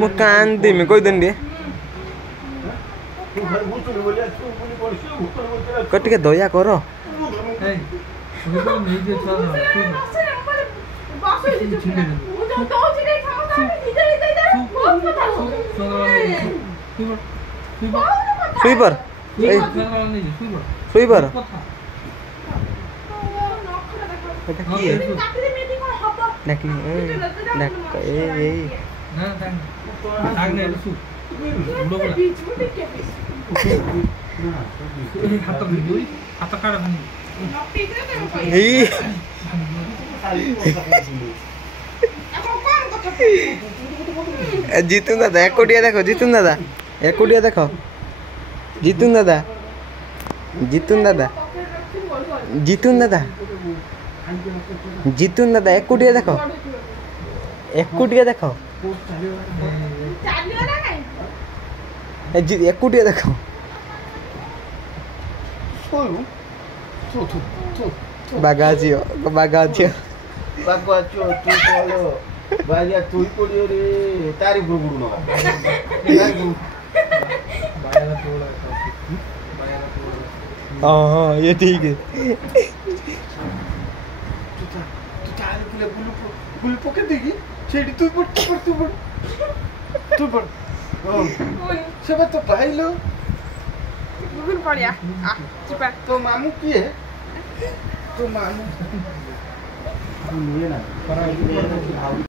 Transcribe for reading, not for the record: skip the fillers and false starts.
मु कांदी में कोई दिन दे कटिके दया करो सुईपर सुईपर जीतू दादा एकोटिया देखो जीतू दादा एकोटिया देखो जीतू दादा जीतू दादा जीतू दादा जीतू दादा एकोटिया देखो एकोटिया देखो एकोटिया देखो बागाजियो बागाजियो बागाजियो तू बोलो बालिया तू ही पड़ियो रे तारी गुरु न हाँ ये ठीक है तू तारी कुले गुल पके देगी छेड़ी तू पड़ सब तो भाई लो गुल पड़िया आ चिपा तो मामू की है तो मामू